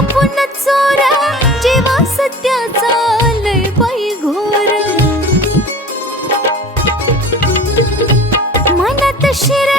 लपून चोरा जेव्हा सत्याचा लय बाई घोर. मनात शिर